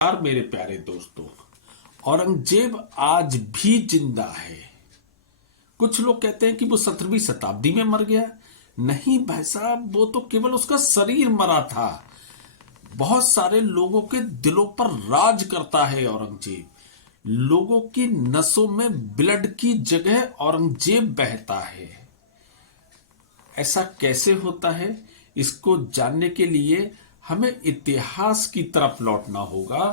यार मेरे प्यारे दोस्तों, औरंगजेब आज भी जिंदा है। कुछ लोग कहते हैं कि वो 17वीं शताब्दी में मर गया। नहीं भाई साहब, वो तो केवल उसका शरीर मरा था। बहुत सारे लोगों के दिलों पर राज करता है औरंगजेब। लोगों की नसों में ब्लड की जगह औरंगजेब बहता है। ऐसा कैसे होता है, इसको जानने के लिए हमें इतिहास की तरफ लौटना होगा,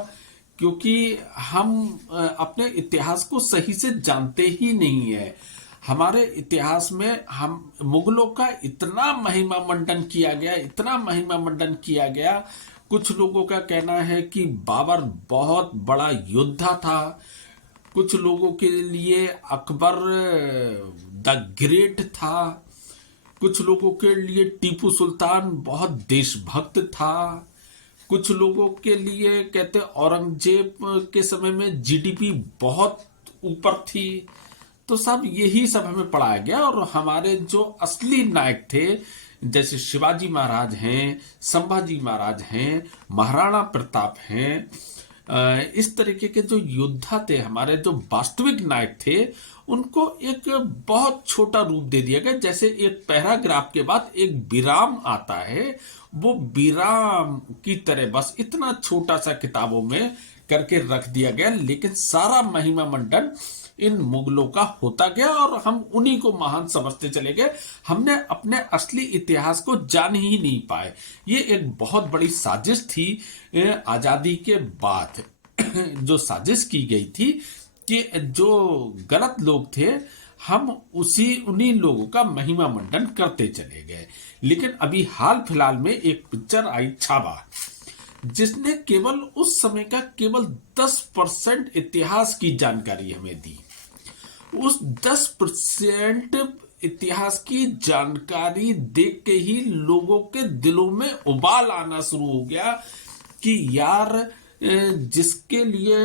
क्योंकि हम अपने इतिहास को सही से जानते ही नहीं है। हमारे इतिहास में हम मुगलों का इतना महिमा मंडन किया गया, इतना महिमा मंडन किया गया। कुछ लोगों का कहना है कि बाबर बहुत बड़ा योद्धा था। कुछ लोगों के लिए अकबर द ग्रेट था। कुछ लोगों के लिए टीपू सुल्तान बहुत देशभक्त था। कुछ लोगों के लिए कहते औरंगजेब के समय में जीडीपी बहुत ऊपर थी। तो सब यही सब हमें पढ़ाया गया, और हमारे जो असली नायक थे जैसे शिवाजी महाराज हैं, संभाजी महाराज हैं, महाराणा प्रताप हैं, इस तरीके के जो योद्धा थे, हमारे जो वास्तविक नायक थे, उनको एक बहुत छोटा रूप दे दिया गया। जैसे एक पैराग्राफ के बाद एक विराम आता है, वो विराम की तरह बस इतना छोटा सा किताबों में करके रख दिया गया। लेकिन सारा महिमा मंडन इन मुगलों का होता गया और हम उन्हीं को महान समझते चले गए। हमने अपने असली इतिहास को जान ही नहीं पाए। ये एक बहुत बड़ी साजिश थी आजादी के बाद। जो साजिश की गई थी कि जो गलत लोग थे, हम उन्हीं लोगों का महिमा मंडन करते चले गए। लेकिन अभी हाल फिलहाल में एक पिक्चर आई छावा, जिसने केवल उस समय का केवल 10% इतिहास की जानकारी हमें दी। उस 10% इतिहास की जानकारी देख के ही लोगों के दिलों में उबाल आना शुरू हो गया कि यार, जिसके लिए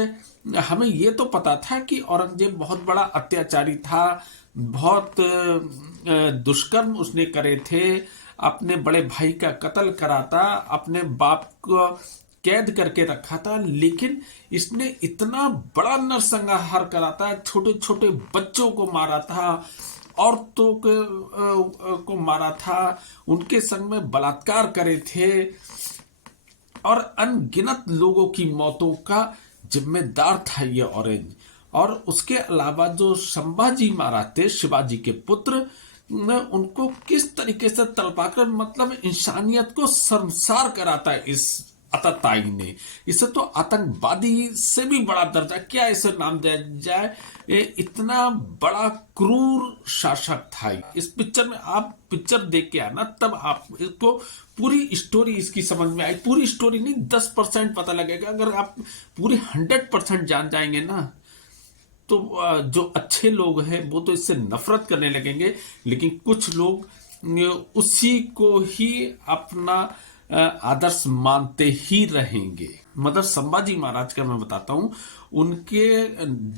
हमें ये तो पता था कि औरंगजेब बहुत बड़ा अत्याचारी था, बहुत दुष्कर्म उसने करे थे, अपने बड़े भाई का कत्ल करा था, अपने बाप को कैद करके रखा था, लेकिन इसने इतना बड़ा नरसंहार करा था, छोटे छोटे बच्चों को मारा था, औरतों को मारा था, उनके संग में बलात्कार करे थे, और अनगिनत लोगों की मौतों का जिम्मेदार था ये ऑरेंज। और उसके अलावा जो संभाजी महाराज थे, शिवाजी के पुत्र, उनको किस तरीके से तड़पाकर, मतलब इंसानियत को शर्मसार कराता है इस अतताई ने। इसे तो आतंकवादी से भी बड़ा दर्जा, क्या इसे नाम दिया जाए, इतना बड़ा क्रूर शासक था। इस पिक्चर में आप पिक्चर देख के आना, तब आप इसको पूरी स्टोरी इसकी समझ में आई। पूरी स्टोरी नहीं, 10% पता लगेगा। अगर आप पूरी 100% जान जाएंगे ना, तो जो अच्छे लोग हैं वो तो इससे नफरत करने लगेंगे, लेकिन कुछ लोग उसी को ही अपना आदर्श मानते ही रहेंगे। मतलब संभाजी महाराज का मैं बताता हूं, उनके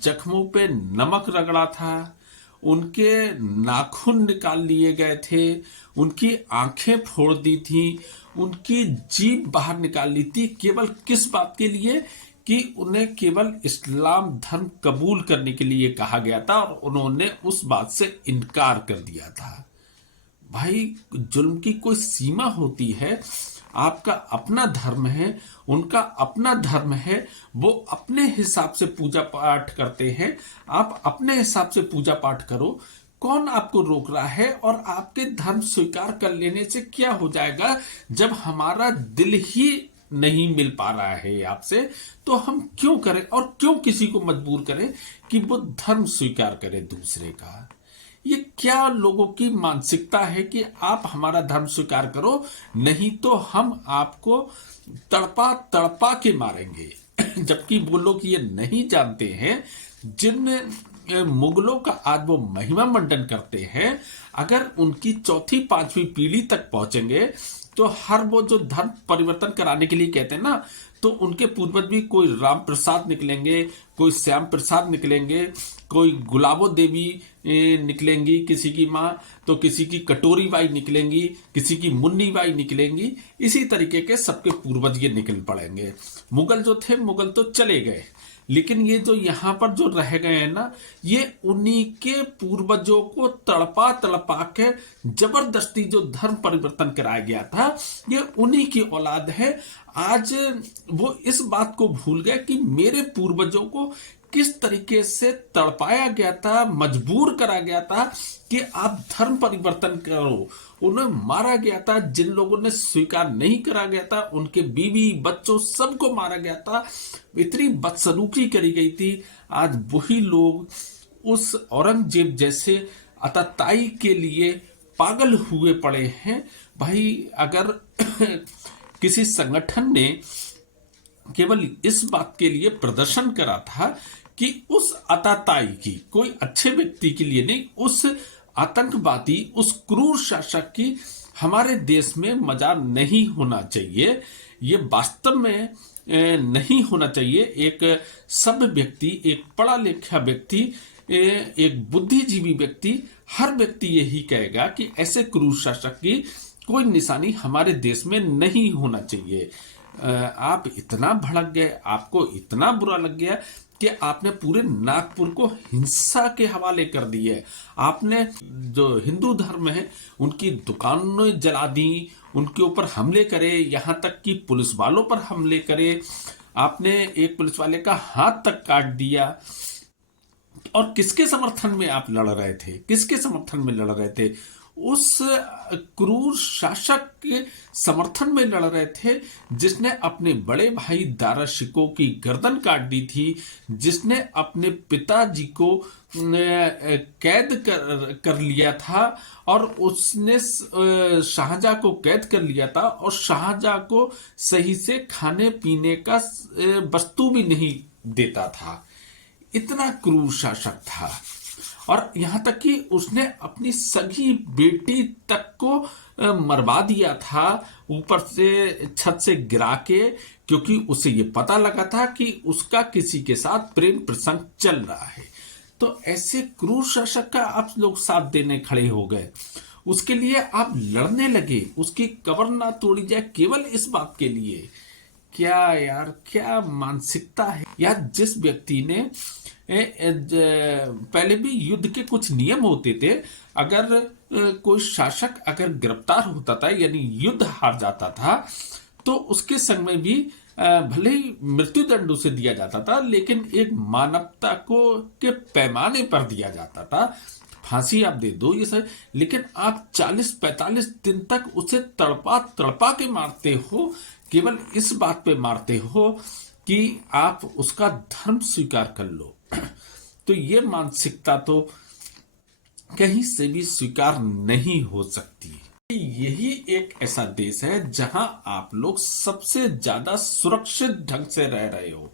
जख्मों पे नमक रगड़ा था, उनके नाखून निकाल लिए गए थे, उनकी आंखें फोड़ दी थी, उनकी जीभ बाहर निकाल ली थी। केवल किस बात के लिए? कि उन्हें केवल इस्लाम धर्म कबूल करने के लिए कहा गया था, और उन्होंने उस बात से इनकार कर दिया था। भाई, जुल्म की कोई सीमा होती है। आपका अपना धर्म है, उनका अपना धर्म है, वो अपने हिसाब से पूजा पाठ करते हैं, आप अपने हिसाब से पूजा पाठ करो। कौन आपको रोक रहा है? और आपके धर्म स्वीकार कर लेने से क्या हो जाएगा? जब हमारा दिल ही नहीं मिल पा रहा है आपसे, तो हम क्यों करें, और क्यों किसी को मजबूर करें कि वो धर्म स्वीकार करे दूसरे का? ये क्या लोगों की मानसिकता है कि आप हमारा धर्म स्वीकार करो, नहीं तो हम आपको तड़पा तड़पा के मारेंगे। जबकि वो लोग ये नहीं जानते हैं, जिन मुगलों का आज वो महिमा मंडन करते हैं, अगर उनकी चौथी पांचवी पीढ़ी तक पहुंचेंगे, तो हर वो जो धर्म परिवर्तन कराने के लिए कहते हैं ना, तो उनके पूर्वज भी कोई राम प्रसाद निकलेंगे, कोई श्याम प्रसाद निकलेंगे, कोई गुलाबो देवी निकलेंगी किसी की माँ, तो किसी की कटोरी बाई निकलेंगी, किसी की मुन्नी बाई निकलेंगी। इसी तरीके के सबके पूर्वज ये निकल पड़ेंगे। मुगल जो थे, मुगल तो चले गए, लेकिन ये जो यहाँ पर जो रह गए हैं ना, ये उन्हीं के पूर्वजों को तड़पा तड़पा के जबरदस्ती जो धर्म परिवर्तन कराया गया था, ये उन्हीं की औलाद है। आज वो इस बात को भूल गए कि मेरे पूर्वजों को किस तरीके से तड़पाया गया था, मजबूर करा गया था कि आप धर्म परिवर्तन करो। उन्हें मारा गया था, जिन लोगों ने स्वीकार नहीं करा गया था उनके बीवी बच्चों सबको मारा गया था, इतनी बदसलूकी करी गई थी। आज वही लोग उस औरंगजेब जैसे आतताई के लिए पागल हुए पड़े हैं। भाई अगर किसी संगठन ने केवल इस बात के लिए प्रदर्शन करा था कि उस आतताई की, कोई अच्छे व्यक्ति के लिए नहीं, उस आतंकवादी, उस क्रूर शासक की हमारे देश में मजार नहीं होना चाहिए, ये वास्तव में नहीं होना चाहिए। एक सभ्य व्यक्ति, एक पढ़ा लिखा व्यक्ति, एक बुद्धिजीवी व्यक्ति, हर व्यक्ति यही कहेगा कि ऐसे क्रूर शासक की कोई निशानी हमारे देश में नहीं होना चाहिए। आप इतना भड़क गए, आपको इतना बुरा लग गया कि आपने पूरे नागपुर को हिंसा के हवाले कर दिए। आपने जो हिंदू धर्म है उनकी दुकानें जला दी, उनके ऊपर हमले करे, यहां तक कि पुलिस वालों पर हमले करे। आपने एक पुलिस वाले का हाथ तक काट दिया। और किसके समर्थन में आप लड़ रहे थे? किसके समर्थन में लड़ रहे थे? उस क्रूर शासक के समर्थन में लड़ रहे थे जिसने अपने बड़े भाई दारा शिकोह की गर्दन काट दी थी, जिसने अपने पिताजी को कैद कर लिया था, और उसने शाहजहां को कैद कर लिया था, और शाहजहां को सही से खाने पीने का वस्तु भी नहीं देता था। इतना क्रूर शासक था। और यहां तक कि उसने अपनी सगी बेटी तक को मरवा दिया था, ऊपर से छत से गिरा के, क्योंकि उसे ये पता लगा था कि उसका किसी के साथ प्रेम प्रसंग चल रहा है। तो ऐसे क्रूर शासक का आप लोग साथ देने खड़े हो गए, उसके लिए आप लड़ने लगे, उसकी कब्र ना तोड़ी जाए केवल इस बात के लिए। क्या यार, क्या मानसिकता है यार। जिस व्यक्ति ने पहले भी युद्ध के कुछ नियम होते थे, अगर कोई शासक अगर गिरफ्तार होता था यानी युद्ध हार जाता था, तो उसके संग में भी भले ही मृत्युदंड उसे दिया जाता था, लेकिन एक मानवता को के पैमाने पर दिया जाता था। फांसी आप दे दो ये सब, लेकिन आप 40-45 दिन तक उसे तड़पा तड़पा के मारते हो, केवल इस बात पे मारते हो कि आप उसका धर्म स्वीकार कर लो। तो ये मानसिकता तो कहीं से भी स्वीकार नहीं हो सकती। यही एक ऐसा देश है जहां आप लोग सबसे ज्यादा सुरक्षित ढंग से रह रहे हो।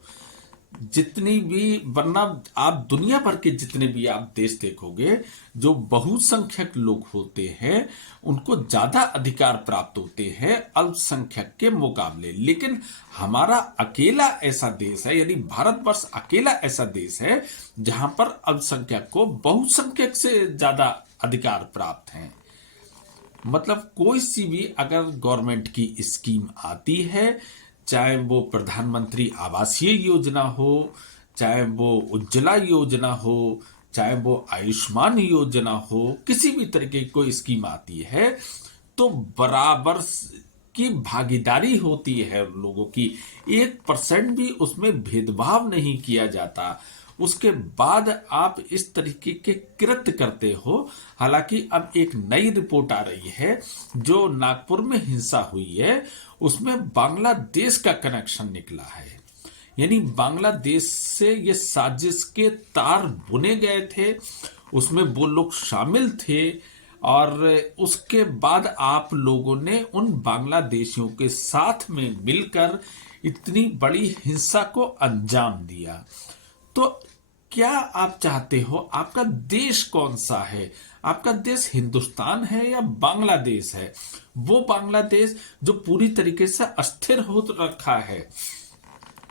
जितनी भी, वरना आप दुनिया भर के जितने भी आप देश देखोगे, जो बहुसंख्यक लोग होते हैं उनको ज्यादा अधिकार प्राप्त होते हैं अल्पसंख्यक के मुकाबले। लेकिन हमारा अकेला ऐसा देश है, यानी भारतवर्ष अकेला ऐसा देश है जहां पर अल्पसंख्यक को बहुसंख्यक से ज्यादा अधिकार प्राप्त हैं। मतलब कोई सी भी अगर गवर्नमेंट की स्कीम आती है, चाहे वो प्रधानमंत्री आवासीय योजना हो, चाहे वो उज्ज्वला योजना हो, चाहे वो आयुष्मान योजना हो, किसी भी तरीके की कोई स्कीम आती है तो बराबर की भागीदारी होती है लोगों की। 1% भी उसमें भेदभाव नहीं किया जाता। उसके बाद आप इस तरीके के कृत्य करते हो। हालांकि अब एक नई रिपोर्ट आ रही है, जो नागपुर में हिंसा हुई है उसमें बांग्लादेश का कनेक्शन निकला है। यानी बांग्लादेश से ये साजिश के तार बुने गए थे, उसमें वो लोग शामिल थे, और उसके बाद आप लोगों ने उन बांग्लादेशियों के साथ में मिलकर इतनी बड़ी हिंसा को अंजाम दिया। तो क्या आप चाहते हो? आपका देश कौन सा है? आपका देश हिंदुस्तान है या बांग्लादेश है? वो बांग्लादेश जो पूरी तरीके से अस्थिर हो रखा है,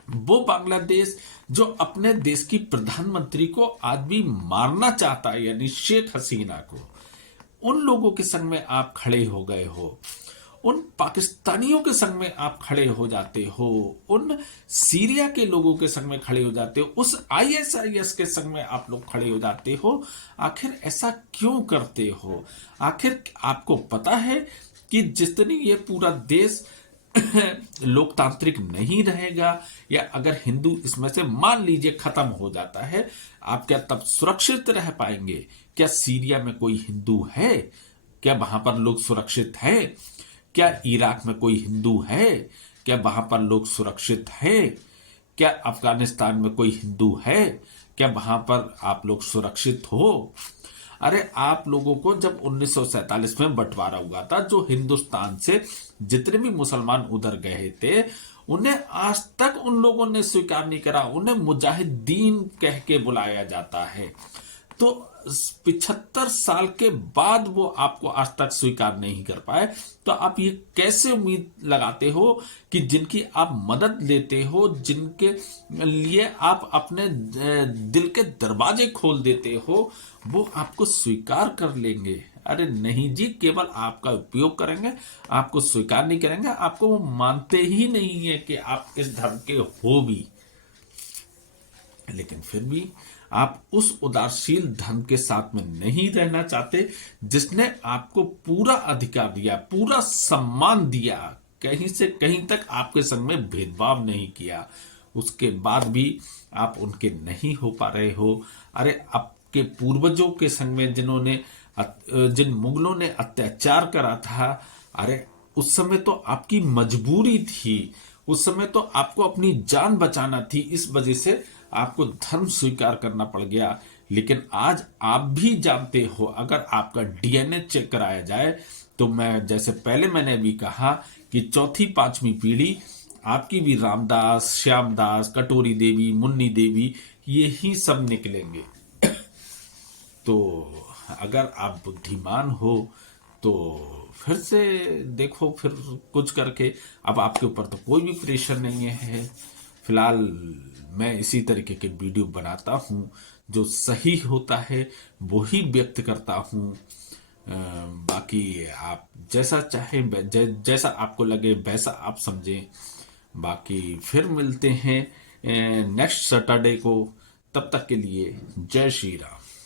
वो बांग्लादेश जो अपने देश की प्रधानमंत्री को आज भी मारना चाहता है, यानी शेख हसीना को, उन लोगों के संग में आप खड़े हो गए हो, उन पाकिस्तानियों के संग में आप खड़े हो जाते हो, उन सीरिया के लोगों के संग में खड़े हो जाते हो, उस आईएसआईएस के संग में आप लोग खड़े हो जाते हो। आखिर ऐसा क्यों करते हो? आखिर आपको पता है कि जिस दिन ये पूरा देश लोकतांत्रिक नहीं रहेगा, या अगर हिंदू इसमें से मान लीजिए खत्म हो जाता है, आप क्या तब सुरक्षित रह पाएंगे? क्या सीरिया में कोई हिंदू है? क्या वहां पर लोग सुरक्षित हैं? क्या इराक में कोई हिंदू है? क्या वहां पर लोग सुरक्षित हैं? क्या अफगानिस्तान में कोई हिंदू है? क्या वहां पर आप लोग सुरक्षित हो? अरे आप लोगों को जब 1947 में बंटवारा हुआ था, जो हिंदुस्तान से जितने भी मुसलमान उधर गए थे, उन्हें आज तक उन लोगों ने स्वीकार नहीं करा। उन्हें मुजाहिदीन कह के बुलाया जाता है। तो 75 साल के बाद वो आपको आज तक स्वीकार नहीं कर पाए, तो आप ये कैसे उम्मीद लगाते हो कि जिनकी आप मदद लेते हो, जिनके लिए आप अपने दिल के दरवाजे खोल देते हो, वो आपको स्वीकार कर लेंगे? अरे नहीं जी, केवल आपका उपयोग करेंगे, आपको स्वीकार नहीं करेंगे। आपको वो मानते ही नहीं है कि आप इस धर्म के हो भी। लेकिन फिर भी आप उस उदारशील धर्म के साथ में नहीं रहना चाहते, जिसने आपको पूरा अधिकार दिया, पूरा सम्मान दिया, कहीं से कहीं तक आपके संग में भेदभाव नहीं किया। उसके बाद भी आप उनके नहीं हो पा रहे हो। अरे आपके पूर्वजों के संग में जिन मुगलों ने अत्याचार करा था, अरे उस समय तो आपकी मजबूरी थी, उस समय तो आपको अपनी जान बचाना थी, इस वजह से आपको धर्म स्वीकार करना पड़ गया। लेकिन आज आप भी जानते हो, अगर आपका डीएनए चेक कराया जाए, तो मैं जैसे पहले मैंने अभी कहा कि चौथी पांचवी पीढ़ी आपकी भी रामदास, श्यामदास, कटोरी देवी, मुन्नी देवी, यही सब निकलेंगे। तो अगर आप बुद्धिमान हो तो फिर से देखो, फिर कुछ करके। अब आपके ऊपर तो कोई भी प्रेशर नहीं है। फिलहाल मैं इसी तरीके के वीडियो बनाता हूँ, जो सही होता है वो ही व्यक्त करता हूँ। बाकी आप जैसा चाहें, जैसा आपको लगे वैसा आप समझें। बाकी फिर मिलते हैं नेक्स्ट सैटरडे को। तब तक के लिए जय श्री राम।